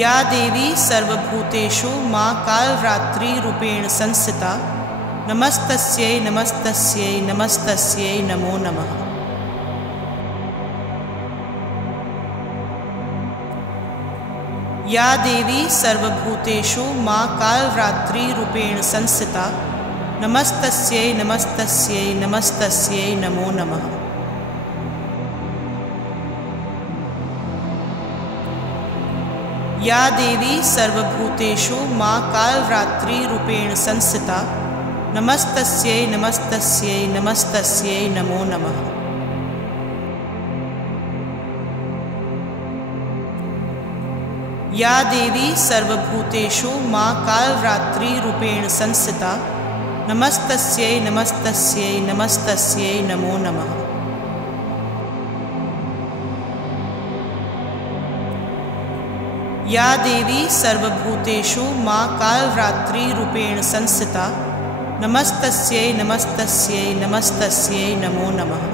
या देवी सर्वभूतेषु मा कालरात्रिरूपेण संस्थिता नमस्तस्यै नमस्तस्यै नमस्तस्यै नमो नमः। या देवी सर्वभूतेषु मा कालरात्रिरूपेण संस्थिता नमस्तस्यै नमस्तस्यै नमस्तस्यै नमो नमः। या देवी सर्वभूतेषु मा कालरात्रिरूपेण संस्थिता नमस्तस्यै नमस्तस्यै नमस्तस्यै नमो नमः। या देवी सर्वभूतेषु मा कालरात्रिरूपेण संस्थिता नमस्तस्यै नमस्तस्यै नमस्तस्यै नमो नमः। या देवी सर्वभूतेषु मा कालरात्रिरूपेण संस्थिता नमस्तस्यै नमस्तस्यै नमस्तस्यै नमो नमः।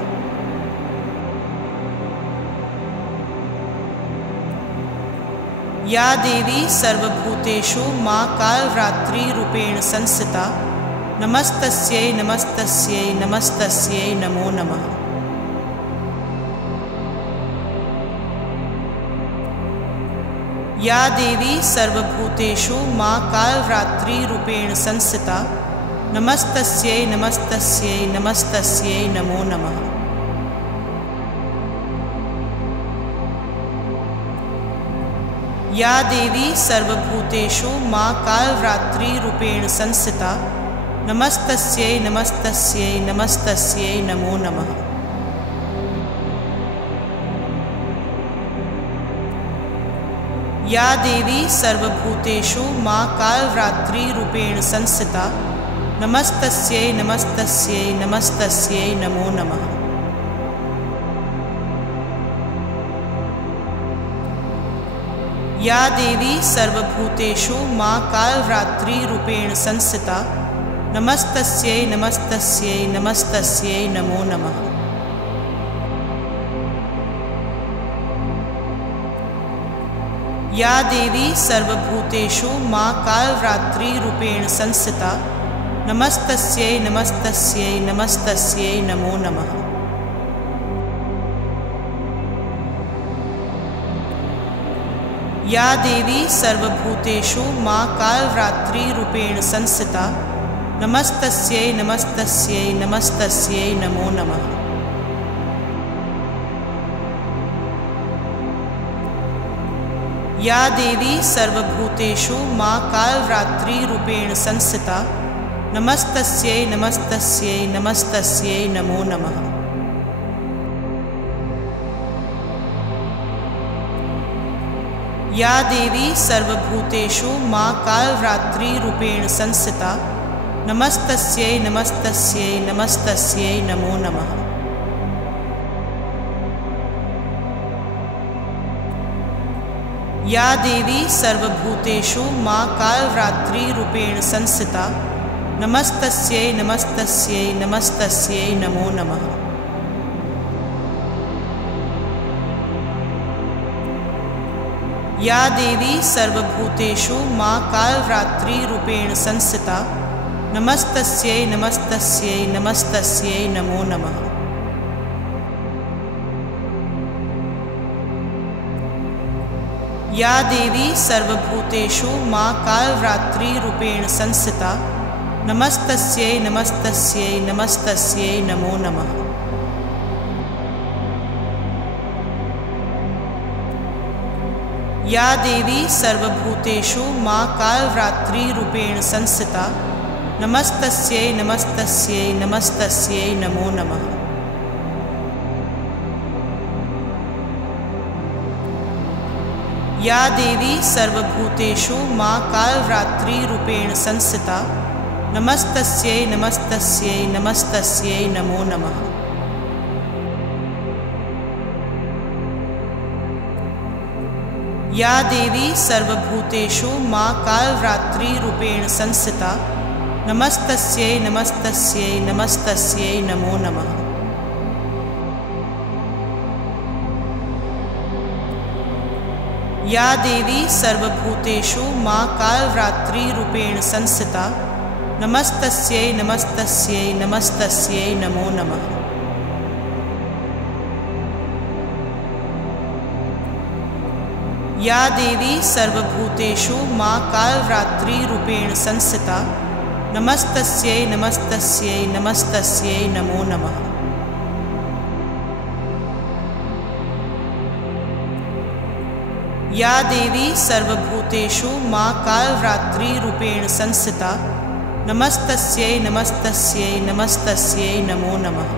या देवी सर्वभूतेषु मा कालरात्रिरूपेण संस्थिता नमस्तस्यै नमस्तस्यै नमस्तस्यै नमो नमः। या देवी सर्वभूतेषु मा कालरात्रिरूपेण संस्थिता नमस्तस्यै नमस्तस्यै नमस्तस्यै नमो नमः। या देवी सर्वभूतेषु मा कालरात्रिरूपेण संस्थिता नमस्तस्यै नमस्तस्यै नमस्तस्यै नमो नमः। या देवी सर्वभूतेषु मा कालरात्रिरूपेण संस्थिता नमस्तस्यै नमस्तस्यै नमस्तस्यै नमो नमः। या देवी सर्वभूतेषु मा कालरात्रिरूपेण संस्थिता नमस्तस्यै नमस्तस्यै नमस्तस्यै नमो नमः। या देवी सर्वभूतेषु मा कालरात्रिरूपेण संस्थिता नमस्तस्यै नमस्तस्यै नमस्तस्यै नमो नमः। या देवी सर्वभूतेषु मा कालरात्रिरूपेण संस्थिता नमस्तस्यै नमस्तस्यै नमस्तस्यै नमो नमः। या देवी सर्वभूतेषु मा कालरात्रिरूपेण संस्थिता नमस्तस्यै नमस्तस्यै नमस्तस्यै नमो नमः। या देवी सर्वभूतेषु मा कालरात्रिरूपेण संस्थिता नमस्तस्यै नमस्तस्यै नमस्तस्यै नमो नमः। या देवी सर्वभूतेषु मा कालरात्रिरूपेण संस्थिता नमस्तस्यै नमस्तस्यै नमस्तस्यै नमो नमः। या देवी सर्वभूतेषु मा कालरात्रिरूपेण संस्थिता नमस्तस्यै नमस्तस्यै नमस्तस्यै नमो नमः। या देवी सर्वभूतेषु मा कालरात्रिरूपेण संस्थिता नमस्तस्यै नमस्तस्यै नमस्तस्यै नमो नमः। या देवी सर्वभूतेषु मा कालरात्रिरूपेण संस्थिता नमस्तस्यै नमस्तस्यै नमस्तस्यै नमो नमः। या देवी सर्वभूतेषु मा कालरात्रिरूपेण संस्थिता नमस्तस्यै नमस्तस्यै नमस्तस्यै नमो नमः। या देवी सर्वभूतेषु मा कालरात्रिरूपेण संस्थिता नमस्तस्यै नमस्तस्यै नमस्तस्यै नमो नमः। या देवी सर्वभूतेषु मा कालरात्रिरूपेण संस्थिता नमस्तस्यै नमस्तस्यै नमस्तस्यै नमो नमः। या देवी सर्वभूतेषु मा कालरात्रिरूपेण संस्थिता नमस्तस्यै नमस्तस्यै नमस्तस्यै नमो नमः। या देवी सर्वभूतेषु मा कालरात्रिरूपेण संस्थिता नमस्तस्यै नमस्तस्यै नमस्तस्यै नमो नमः।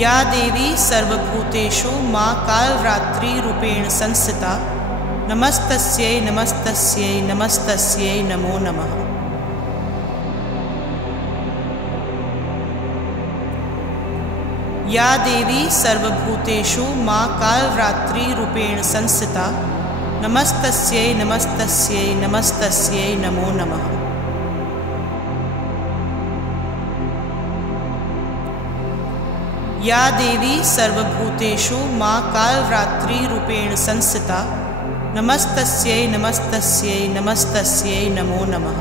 या देवी सर्वभूतेषु मा कालरात्रिरूपेण संस्थिता नमस्तस्यै नमस्तस्यै नमस्तस्यै नमो नमः। या देवी सर्वभूतेषु मा कालरात्रिरूपेण संस्थिता नमस्तस्यै नमस्तस्यै नमस्तस्यै नमो नमः। या देवी सर्वभूतेषु मा कालरात्रिरूपेण संस्थिता नमस्तस्यै नमस्तस्यै नमस्तस्यै नमो नमः।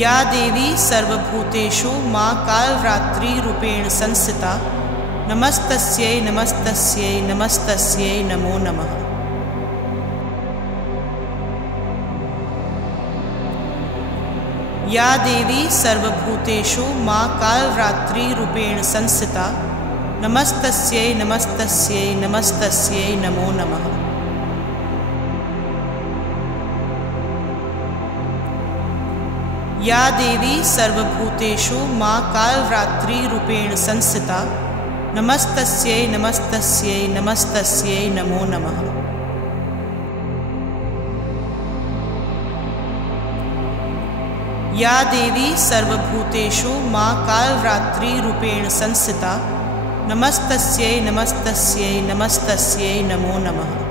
या देवी सर्वभूतेषु मा कालरात्रिरूपेण संस्थिता नमस्तस्यै नमस्तस्यै नमस्तस्यै नमो नमः। या देवी सर्वभूतेषु मा कालरात्रिरूपेण संस्थिता नमस्तस्यै नमस्तस्यै नमस्तस्यै नमो नमः। या देवी सर्वभूतेषु मा कालरात्रिरूपेण संस्थिता नमस्तस्यै नमस्तस्यै नमस्तस्यै नमो नमः। या देवी सर्वभूतेषु मा कालरात्रिरूपेण संस्थिता नमस्तस्यै नमस्तस्यै नमस्तस्यै नमो नमः।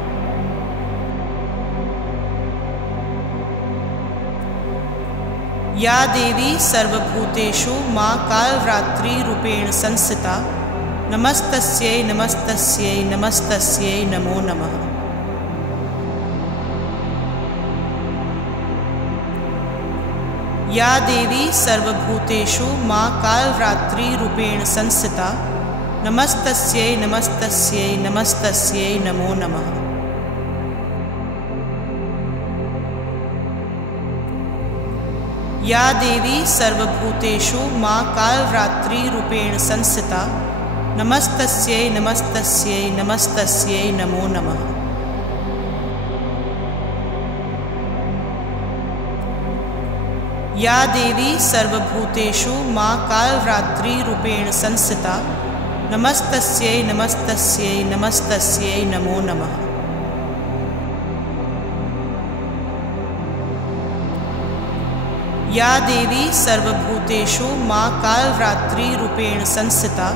या देवी सर्वभूतेषु मा कालरात्रिरूपेण संस्थिता नमस्तस्यै नमस्तस्यै नमस्तस्यै नमो नमः। या देवी सर्वभूतेषु मा कालरात्रिरूपेण संस्थिता नमस्तस्यै नमस्तस्यै नमस्तस्यै नमो नमः। या देवी सर्वभूतेषु मा कालरात्रिरूपेण संस्थिता नमस्तस्यै नमस्तस्यै नमस्तस्यै नमो नमः। या देवी सर्वभूतेषु मा कालरात्रिरूपेण संस्थिता नमस्तस्यै नमस्तस्यै नमस्तस्यै नमो नमः। या देवी सर्वभूतेषु मा कालरात्रिरूपेण संस्थिता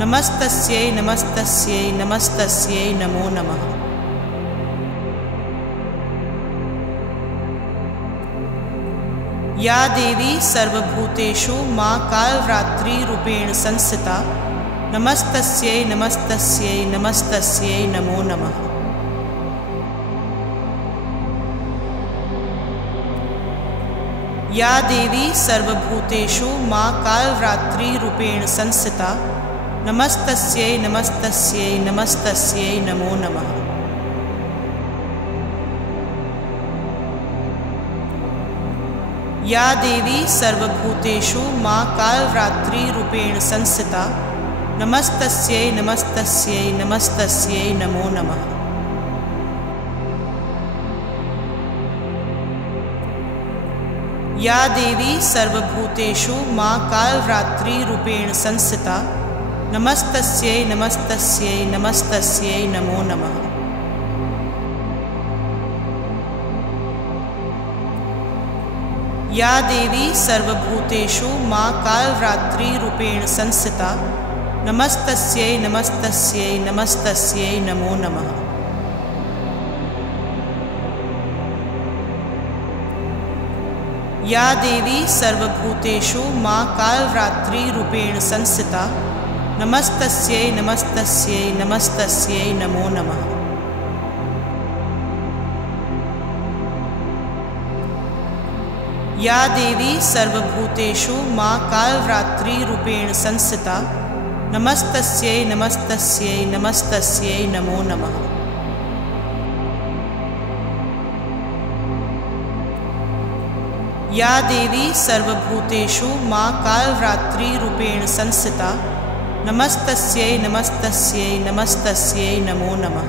नमस्तस्यै नमस्तस्यै नमस्तस्यै नमो नमः। या देवी सर्वभूतेषु मा कालरात्रिरूपेण संस्थिता नमस्तस्यै नमस्तस्यै नमस्तस्यै नमो नमः। या देवी सर्वभूतेषु मा कालरात्रिरूपेण संस्थिता नमस्तस्यै नमस्तस्यै नमस्तस्यै नमो नमः। या देवी सर्वभूतेषु मा कालरात्रिरूपेण संस्थिता नमस्तस्यै नमस्तस्यै नमस्तस्यै नमो नमः। या देवी सर्वभूतेषु मा कालरात्रिरूपेण संस्थिता नमस्तस्यै नमस्तस्यै नमस्तस्यै नमो नमः। या देवी सर्वभूतेषु मा कालरात्रिरूपेण संस्थिता नमस्तस्यै नमस्तस्यै नमस्तस्यै नमो नमः। या देवी सर्वभूतेषु मा कालरात्रिरूपेण संस्थिता नमस्तस्यै नमस्तस्यै नमस्तस्यै नमो नमः। या देवी सर्वभूतेषु मा कालरात्रिरूपेण संस्थिता नमस्तस्यै नमस्तस्यै नमस्तस्यै नमो नमः। या देवी सर्वभूतेषु मा कालरात्रिरूपेण संस्थिता नमस्तस्यै नमस्तस्यै नमस्तस्यै नमो नमः।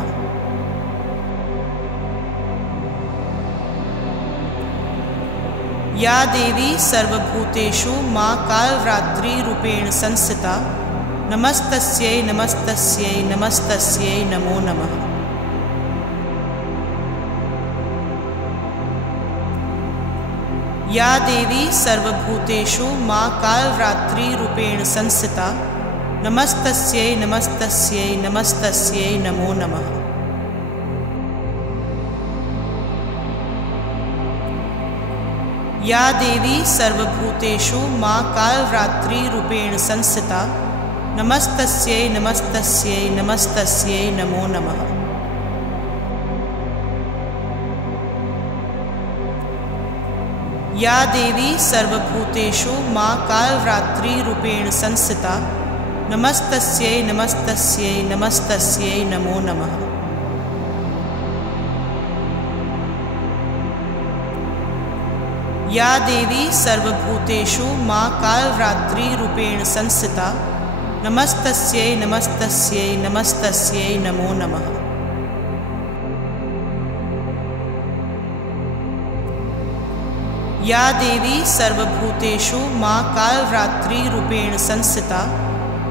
या देवी सर्वभूतेषु मा कालरात्रिरूपेण संस्थिता नमस्तस्यै नमस्तस्यै नमस्तस्यै नमो नमः। या देवी सर्वभूतेषु मा कालरात्रिरूपेण संस्थिता नमस्तस्यै नमस्तस्यै नमस्तस्यै नमो नमः। या देवी सर्वभूतेषु मा कालरात्रिरूपेण संस्थिता नमस्तस्यै नमस्तस्यै नमस्तस्यै नमो नमः। या देवी सर्वभूतेषु मा कालरात्रिरूपेण संस्थिता नमस्तस्यै नमस्तस्यै नमस्तस्यै नमो नमः। या देवी सर्वभूतेषु मा कालरात्रिरूपेण संस्थिता नमस्तस्यै नमस्तस्यै नमस्तस्यै नमो नमः। या देवी सर्वभूतेषु मा कालरात्रिरूपेण संस्थिता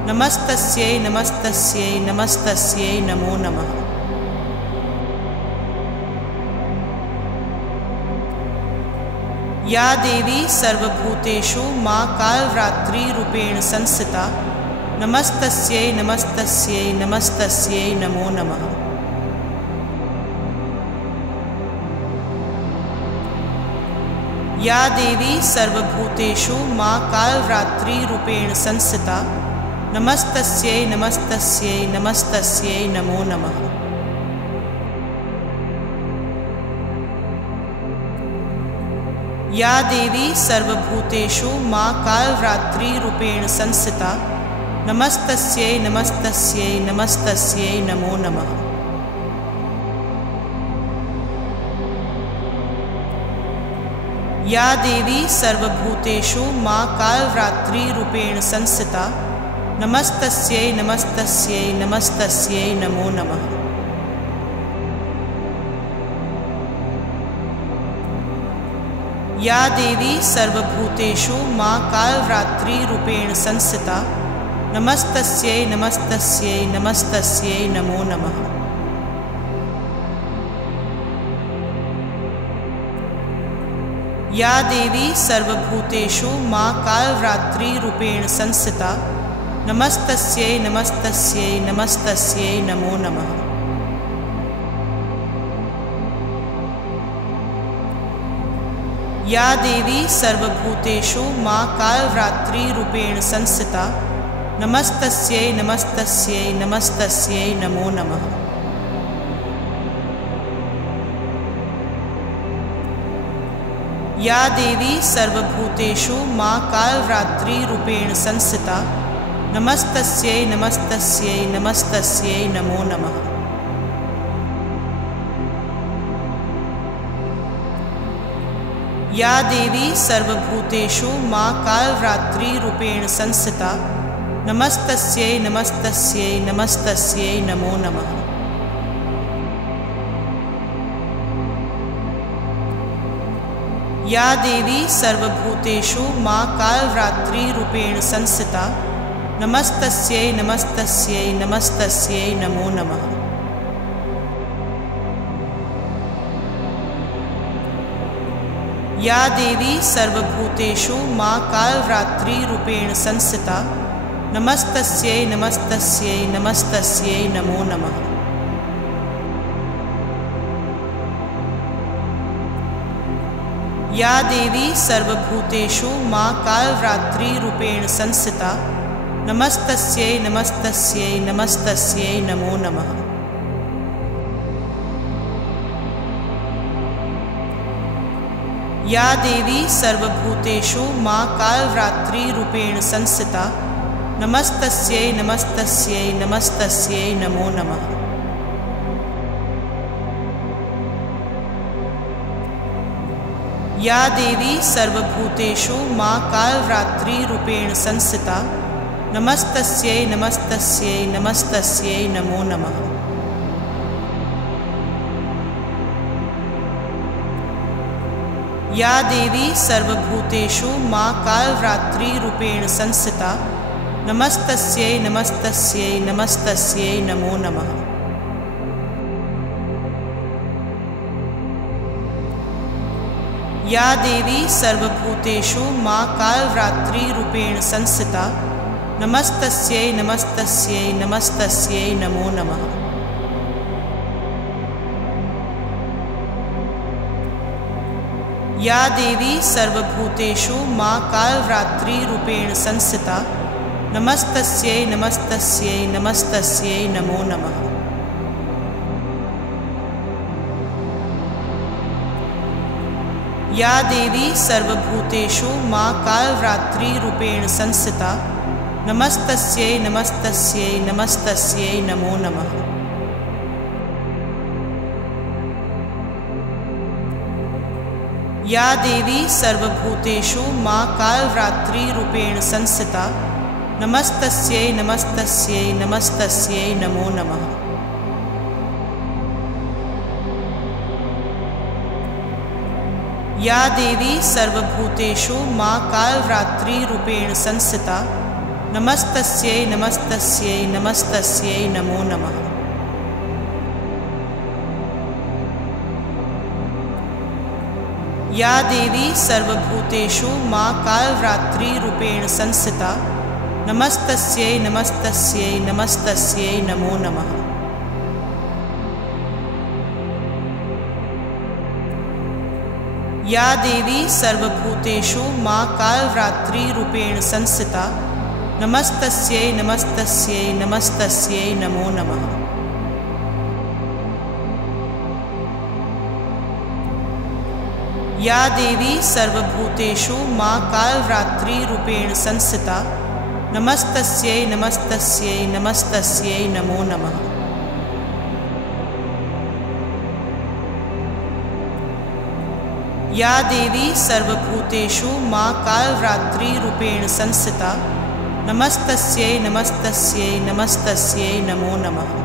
नमस्तस्यै नमस्तस्यै नमस्तस्यै नमो नमः। या देवी सर्वभूतेषु मा कालरात्रिरूपेण संस्थिता नमस्तस्यै नमस्तस्यै नमस्तस्यै नमो नमः। या देवी सर्वभूतेषु मा कालरात्रिरूपेण संस्थिता नमस्तस्यै नमस्तस्यै नमस्तस्यै नमो नमः। या देवी सर्वभूतेषु मा कालरात्रिरूपेण संस्थिता नमस्तस्यै नमस्तस्यै नमस्तस्यै नमो नमः। या देवी सर्वभूतेषु मा कालरात्रिरूपेण संस्थिता नमस्तस्यै नमस्तस्यै नमस्तस्यै नमो नमः। या देवी सर्वभूतेषु मा कालरात्रिरूपेण संस्थिता नमस्तस्यै नमस्तस्यै नमस्तस्यै नमो नमः। या देवी सर्वभूतेषु मा कालरात्रिरूपेण संस्थिता नमस्तस्यै नमस्तस्यै नमस्तस्यै नमो नमः। या देवी सर्वभूतेषु मा कालरात्रिरूपेण संस्थिता नमस्तस्यै नमस्तस्यै नमस्तस्यै नमो नमः। या देवी सर्वभूतेषु मा कालरात्रिरूपेण संस्थिता नमस्तस्यै नमस्तस्यै नमस्तस्यै नमो नमः। या देवी सर्वभूतेषु मा कालरात्रिरूपेण संस्थिता नमस्तस्यै नमस्तस्यै नमस्तस्यै नमो नमः। या देवी सर्वभूतेषु मा कालरात्रिरूपेण संस्थिता नमस्तस्यै नमस्तस्यै नमस्तस्यै नमो नमः। या देवी सर्वभूतेषु मा कालरात्रिरूपेण संस्थिता नमस्तस्यै नमस्तस्यै नमस्तस्यै नमो नमः। या देवी सर्वभूतेषु मा कालरात्रिरूपेण संस्थिता नमस्तस्यै नमस्तस्यै नमस्तस्यै नमो नमः। या देवी सर्वभूतेषु मा कालरात्रिरूपेण संस्थिता नमस्तस्यै नमस्तस्यै नमस्तस्यै नमो नमः। या देवी सर्वभूतेषु मा कालरात्रिरूपेण संस्थिता नमस्तस्यै नमस्तस्यै नमस्तस्यै नमो नमः। या देवी सर्वभूतेषु मा कालरात्रिरूपेण संस्थिता नमस्तस्यै नमस्तस्यै नमस्तस्यै नमो नमः। या देवी सर्वभूतेषु मा कालरात्रिरूपेण संस्थिता नमस्तस्यै नमस्तस्यै नमस्तस्यै नमो नमः। या देवी सर्वभूतेषु मा कालरात्रिरूपेण संस्थिता नमस्तस्यै नमस्तस्यै नमस्तस्यै नमो नमः। या देवी सर्वभूतेषु मा कालरात्रिरूपेण संस्थिता नमस्तस्यै नमस्तस्यै नमस्तस्यै नमो नमः। या देवी सर्वभूतेषु मा कालरात्रिरूपेण संस्थिता नमस्तस्यै नमस्तस्यै नमस्तस्यै नमो नमः। या देवी सर्वभूतेषु मा कालरात्रिरूपेण संस्थिता नमस्तस्यै नमस्तस्यै नमस्तस्यै नमो नमः। या देवी सर्वभूतेषु मा कालरात्रिरूपेण संस्थिता नमस्तस्यै नमस्तस्यै नमस्तस्यै नमो नमः। या देवी सर्वभूतेषु मा कालरात्रिरूपेण संस्थिता नमस्तस्यै नमस्तस्यै नमस्तस्यै नमो नमः। या देवी सर्वभूतेषु मा कालरात्रिरूपेण संस्थिता नमस्तस्यै नमस्तस्यै नमस्तस्यै नमो नमः। या देवी सर्वभूतेषु मा कालरात्रिरूपेण संस्थिता नमस्तस्यै नमस्तस्यै नमस्तस्यै नमो नमः।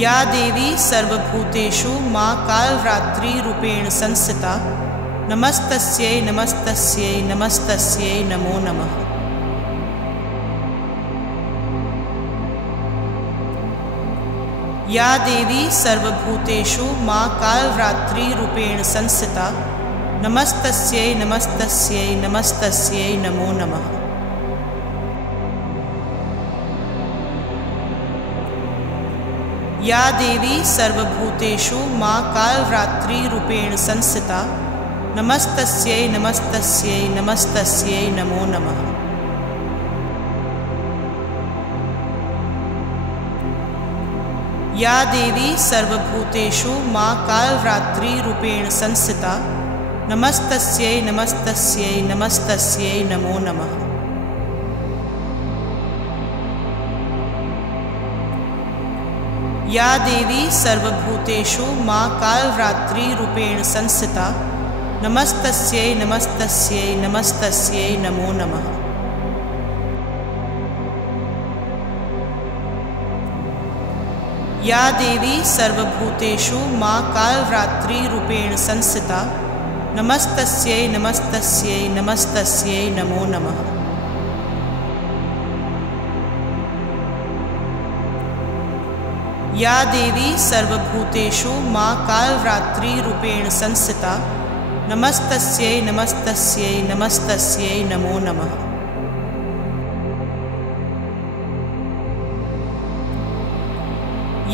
या देवी सर्वभूतेषु मा कालरात्रिरूपेण संस्थिता नमस्तस्यै नमस्तस्यै नमस्तस्यै नमो नमः। या देवी सर्वभूतेषु मा कालरात्रिरूपेण संस्थिता नमस्तस्यै नमस्तस्यै नमस्तस्यै नमो नमः। या देवी सर्वभूतेषु मा कालरात्रिरूपेण संस्थिता नमस्तस्यै नमस्तस्यै नमस्तस्यै नमो नमः। या देवी सर्वभूतेषु मा कालरात्रिरूपेण संस्थिता नमस्तस्यै नमस्तस्यै नमस्तस्यै नमो नमः। या देवी सर्वभूतेषु मा कालरात्रिरूपेण संस्थिता नमस्तस्यै नमस्तस्यै नमस्तस्यै नमो नमः। या देवी सर्वभूतेषु मा कालरात्रिरूपेण संस्थिता नमस्तस्यै नमस्तस्यै नमस्तस्यै नमो नमः। या देवी सर्वभूतेषु मा कालरात्रिरूपेण संस्थिता नमस्तस्यै नमस्तस्यै नमस्तस्यै नमो नमः।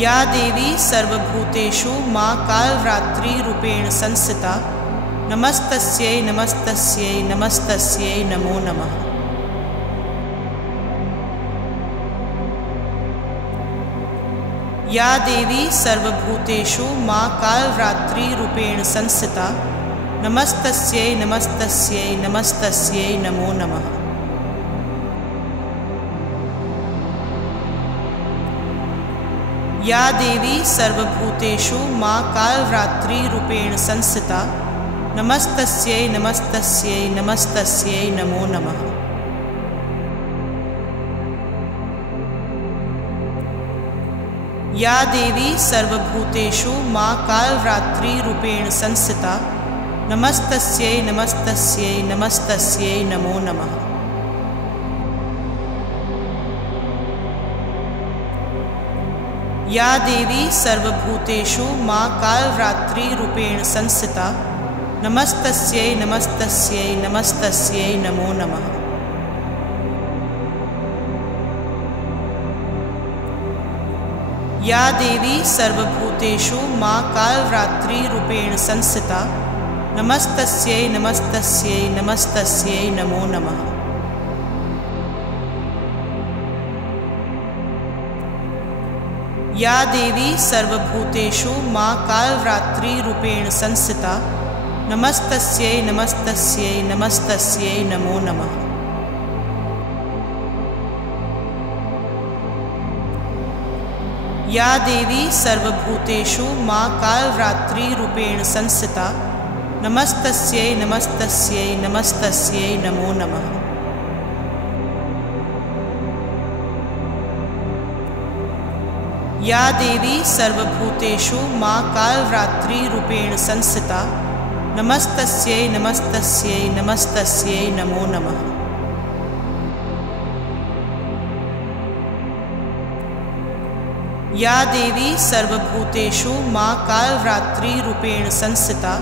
या देवी सर्वभूतेषु मा कालरात्रिरूपेण संस्थिता नमस्तस्यै नमस्तस्यै नमस्तस्यै नमो नमः। या देवी सर्वभूतेषु मा कालरात्रिरूपेण संस्थिता नमस्तस्यै नमस्तस्यै नमस्तस्यै नमो नमः। या देवी सर्वभूतेषु मा कालरात्रिरूपेण संस्थिता नमस्तस्यै नमस्तस्यै नमस्तस्यै नमो नमः। या देवी सर्वभूतेषु मा कालरात्रिरूपेण संस्थिता नमस्तस्यै नमस्तस्यै नमस्तस्यै नमो नमः। या देवी सर्वभूतेषु मा कालरात्रिरूपेण संस्थिता नमस्तस्यै नमस्तस्यै नमस्तस्यै नमो नमः। या देवी सर्वभूतेषु मा कालरात्रिरूपेण संस्थिता नमस्तस्यै नमस्तस्यै नमस्तस्यै नमो नमः। या देवी सर्वभूतेषु मा कालरात्रिरूपेण संस्थिता नमस्तस्यै नमस्तस्यै नमस्तस्यै नमो नमः। या देवी सर्वभूतेषु मा कालरात्रिरूपेण संस्थिता नमस्तस्यै नमस्तस्यै नमस्तस्यै नमो नमः। या देवी सर्वभूतेषु मा कालरात्रिरूपेण संस्थिता नमस्तस्यै नमस्तस्यै नमस्तस्यै नमो नमः। या देवी सर्वभूतेषु मा कालरात्रिरूपेण संस्थिता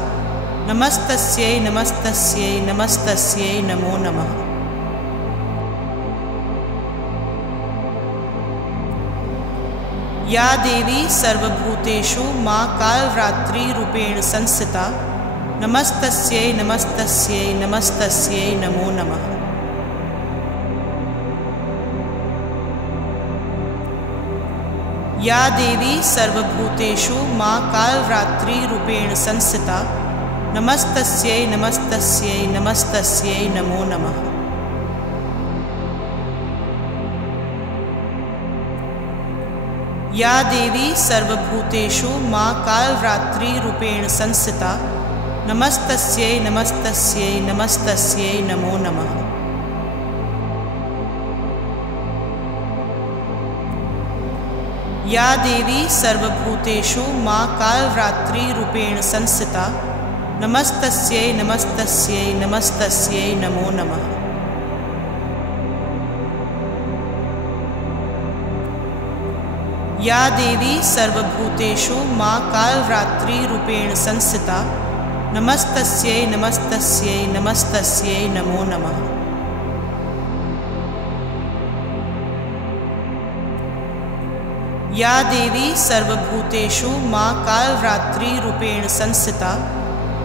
नमस्तस्यै नमस्तस्यै नमस्तस्यै नमो नमः। या देवी सर्वभूतेषु मा कालरात्रिरूपेण संस्थिता नमस्तस्यै नमस्तस्यै नमस्तस्यै नमो नमः। या देवी सर्वभूतेषु मा कालरात्रिरूपेण संस्थिता नमस्तस्यै नमस्तस्यै नमस्तस्यै नमो नमः। या देवी सर्वभूतेषु मा कालरात्रिरूपेण संस्थिता नमस्तस्यै नमस्तस्यै नमस्तस्यै नमो नमः। या देवी सर्वभूतेषु मा कालरात्रिरूपेण संस्थिता नमस्तस्यै नमस्तस्यै नमस्तस्यै नमो नमः। या देवी सर्वभूतेषु मा कालरात्रिरूपेण संस्थिता नमस्तस्यै नमस्तस्यै नमस्तस्यै नमो नमः। या देवी सर्वभूतेषु मा कालरात्रिरूपेण संस्थिता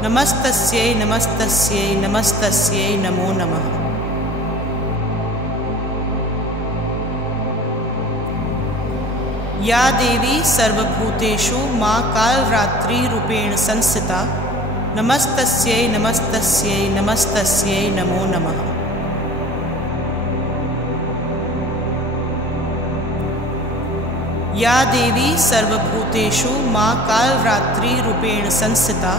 नमस्तस्यै नमस्तस्यै नमस्तस्यै नमो नमः। या देवी सर्वभूतेषु मा कालरात्रिरूपेण संस्थिता नमस्तस्यै नमस्तस्यै नमस्तस्यै नमो नमः। या देवी सर्वभूतेषु मा कालरात्रिरूपेण संस्थिता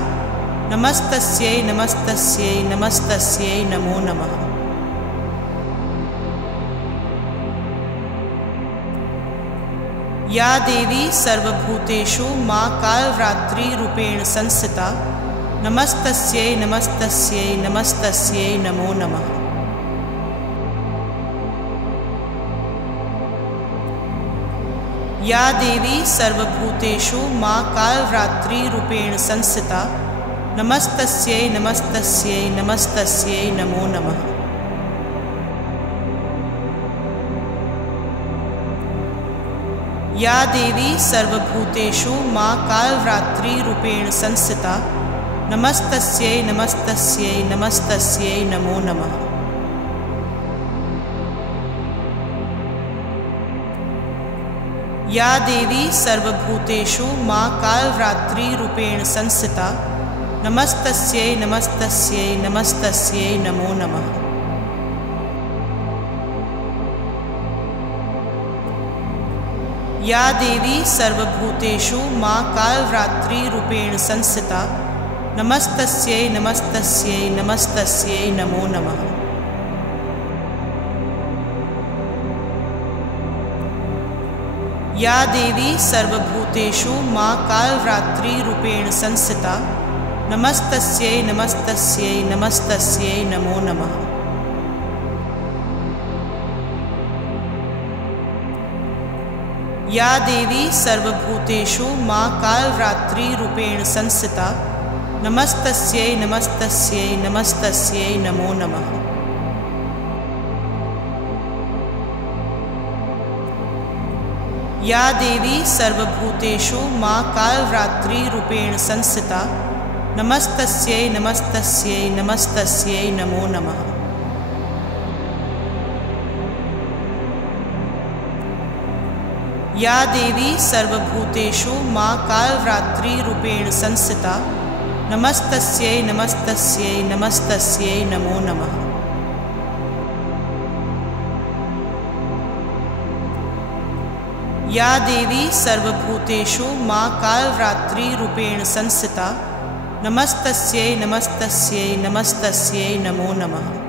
नमस्तस्यै नमस्तस्यै नमस्तस्यै नमो नमः। या देवी सर्वभूतेषु मा कालरात्रिरूपेण संस्थिता नमस्तस्यै नमस्तस्यै नमस्तस्यै नमो नमः। या देवी सर्वभूतेषु मा कालरात्रिरूपेण संस्थिता नमस्तस्यै नमस्तस्यै नमस्तस्यै नमो नमः। या देवी सर्वभूतेषु मा कालरात्रिरूपेण संस्थिता नमस्तस्यै नमस्तस्यै नमस्तस्यै नमो नमः। या देवी सर्वभूतेषु मा कालरात्रिरूपेण संस्थिता नमस्तस्यै नमस्तस्यै नमस्तस्यै नमो नमः। या देवी सर्वभूतेषु मा कालरात्रिरूपेण संस्थिता नमस्तस्यै नमस्तस्यै नमस्तस्यै नमो नमः। या देवी सर्वभूतेषु मा कालरात्रिरूपेण संस्थिता नमस्तस्यै नमस्तस्यै नमस्तस्यै नमो नमः। या देवी सर्वभूतेषु मा कालरात्रिरूपेण संस्थिता नमस्तस्यै नमस्तस्यै नमस्तस्यै नमो नमः। या देवी सर्वभूतेषु मा कालरात्रिरूपेण संस्थिता नमस्तस्यै नमस्तस्यै नमस्तस्यै नमो नमः। या देवी सर्वभूतेषु मा कालरात्रिरूपेण संस्थिता नमस्तस्यै नमस्तस्यै नमस्तस्यै नमो नमः। या देवी सर्वभूतेषु मा कालरात्रिरूपेण संस्थिता नमस्तस्यै नमस्तस्यै नमस्तस्यै नमो नमः।